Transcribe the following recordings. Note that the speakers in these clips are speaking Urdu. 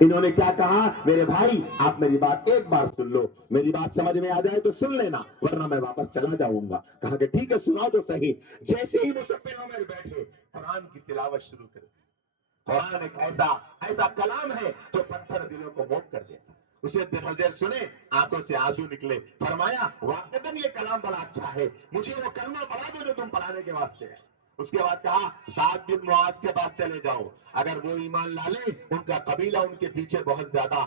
انہوں نے کیا کہا، میرے بھائی آپ میری بات ایک بار سن لو، میری بات سمجھ میں آ جائے تو سن لینا ورنہ میں واپس چلا جاؤں گا۔ کہا کہ ٹھیک ہے سناؤ تو صحیح۔ جیسے ہی مصعب بن عمیر بیٹھے، قرآن کی تلاوت شروع کر دی۔ قرآن ایک ایسا کلام ہے جو پتھر دلوں کو موٹ کر دیتا۔ اسے بن حضیر سنے، آنکھوں سے آنسو نکلے، فرمایا واقعتاً یہ کلام بڑا اچھا ہے، مجھے وہ کلمہ پڑھا دو جو تم پڑھانے کے واسطے ہے۔ اس کے بعد کہا سعد بن معاذ کے پاس چلے جاؤ، اگر وہ ایمان لا لیں، ان کا قبیلہ ان کے پیچھے بہت زیادہ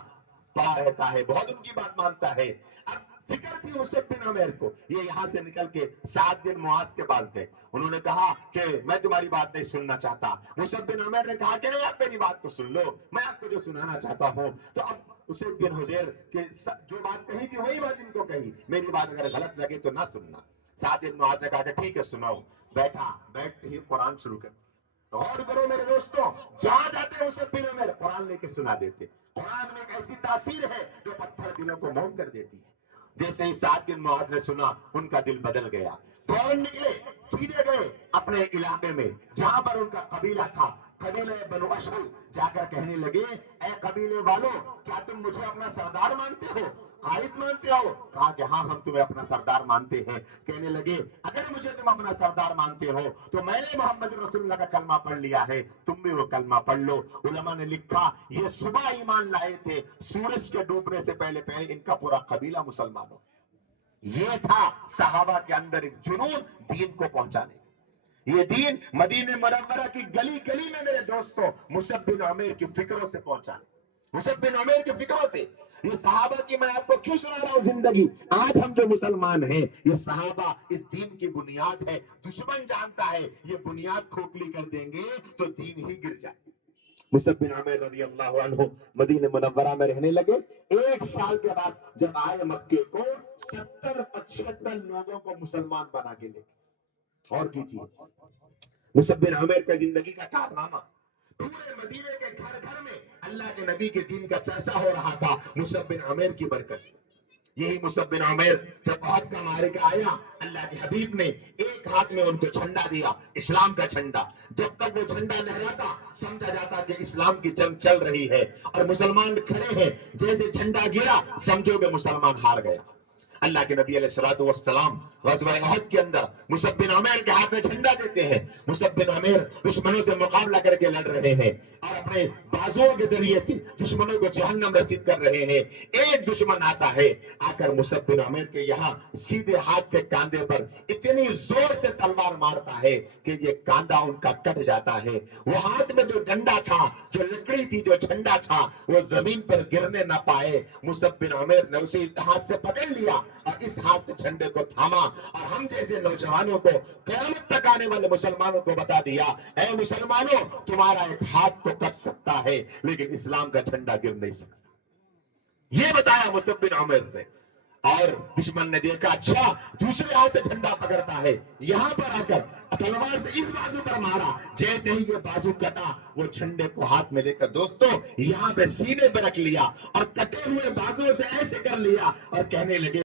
پڑا رہتا ہے، بہت ان کی بات مانتا ہے۔ اب فکر تھی مصعب بن عمیر کو، یہ یہاں سے نکل کے سعد بن معاذ کے پاس گئے۔ انہوں نے کہا کہ میں تمہاری بات نہیں سننا چاہتا۔ مصعب بن عمیر نے کہا کہ نہیں، آپ میری بات کو سن لو، میں آپ کو جو سنانا چاہتا ہوں۔ تو اب اسید بن حضیر کے جو بات کہی تھی وہی بات ان کو کہی، میری بات اگر غلط لگے تو نہ سننا۔ سعد بن معاذ نے کہا کہ ٹھیک ہے سناؤ۔ بیٹھتے ہی قرآن شروع کر دیا۔ غور کرو میرے دوستوں، جہاں جاتے مصعب بن عمیر قرآن لے کے سنا دیتے۔ قرآن میں ایک ایسی تاثیر ہے جو پتھر دلوں کو موم کر دیتی ہے۔ جیسے ہی سعد بن معاذ نے سنا، ان کا دل بدل گیا، فوراً نکلے، سیدھے گئے اپنے علاقے میں جہاں پر ان کا قبیلہ تھا، قبیلہ بنو اشل۔ جا کر کہنے لگے اے قبیلے والوں، کیا تم مجھے اپنا سردار مانتے ہو، قائد مانتے ہو؟ کہا کہ ہاں ہم تمہیں اپنا سردار مانتے ہیں۔ کہنے لگے اگر مجھے تم اپنا سردار مانتے ہو تو میں نے محمد رسول اللہ کا کلمہ پڑھ لیا ہے، تم بھی وہ کلمہ پڑھ لو۔ علماء نے لکھا یہ صبح ایمان لائے تھے، سورج کے ڈوبنے سے پہلے ان کا پورا قبیلہ مسلمان ہو۔ یہ تھا صحابہ کے اندر ایک جنون دین کو پہنچانے۔ یہ دین مدینہ منورہ کی گلی گلی میں میرے دوستوں مصعب بن عمیر کی فکروں سے پہنچا، مصعب بن عمیر کی فکروں سے۔ یہ صحابہ کی میں آپ کو کیوں سنا رہا ہوں زندگی؟ آج ہم جو مسلمان ہیں، یہ صحابہ اس دین کی بنیاد ہے۔ دشمن جانتا ہے یہ بنیاد کھوکھلی کر دیں گے تو دین ہی گر جائے۔ مصعب بن عمیر رضی اللہ عنہ مدینہ منورہ میں رہنے لگے۔ ایک سال کے بعد جب آئے مکے کو، 70-75 لوگوں کو مسلمان بنا کے لے گئے۔ اور کیجیے مصعب بن عمیر کا زندگی کا کارنامہ، پورے مدینے کے گھر گھر میں اللہ کے نبی کے دین کا چرچا ہو رہا تھا مصعب بن عمیر کی برکت سے۔ یہی مصعب بن عمیر جب بہت کا مارکہ آیا، اللہ کے حبیب نے ایک ہاتھ میں ان کو جھنڈا دیا، اسلام کا جھنڈا۔ جب تک وہ جھنڈا لہراتا سمجھا جاتا کہ اسلام کی جنگ چل رہی ہے، اور مسلمان کھڑے ہیں، جیسے جھنڈا گرا سمجھو کہ مسلمان ہار گیا۔ اللہ کے نبی علیہ الصلوۃ والسلام غزوہ احد کے اندر مصعب بن عمیر کے ہاتھ میں جھنڈا دیتے ہیں۔ مصعب بن عمیر دشمنوں سے مقابلہ کر کے لڑ رہے ہیں اور اپنے بازوؤں کے ذریعے سے دشمنوں کو جہنم رسید کر رہے ہیں۔ ایک دشمن آتا ہے، آ کر مصعب بن عمیر کے یہاں سیدھے ہاتھ کے کاندھے پر اتنی زور سے تلوار مارتا ہے کہ یہ کاندھا ان کا کٹ جاتا ہے۔ وہ ہاتھ میں جو ڈنڈا تھا، جو لکڑی تھی، جو جھنڈا تھا، وہ زمین پر گرنے نہ پائے۔ مصعب بن عمیر نے اسے ہاتھ سے پکڑ لیا اور اس ہاتھ سے جھنڈے کو تھاما، اور ہم جیسے نوجوانوں کو، قیامت تک آنے والے مسلمانوں کو بتا دیا اے مسلمانوں، تمہارا ایک ہاتھ تو کٹ سکتا ہے لیکن اسلام کا جھنڈا گر نہیں سکتا۔ یہ بتایا مصعب بن عمیر نے۔ اور دشمن نے دیکھا اچھا دوسرے ہاتھ سے جھنڈا پکڑتا ہے، یہاں پر آ کر تلوار سے اس بازو پر مارا، جیسے ہی یہ بازو کٹا وہ جھنڈے کو ہاتھ میں لے کر دوستوں یہاں پہ سینے پہ رکھ لیا اور کٹے ہوئے بازو سے ایسے کر لیا اور کہنے لگے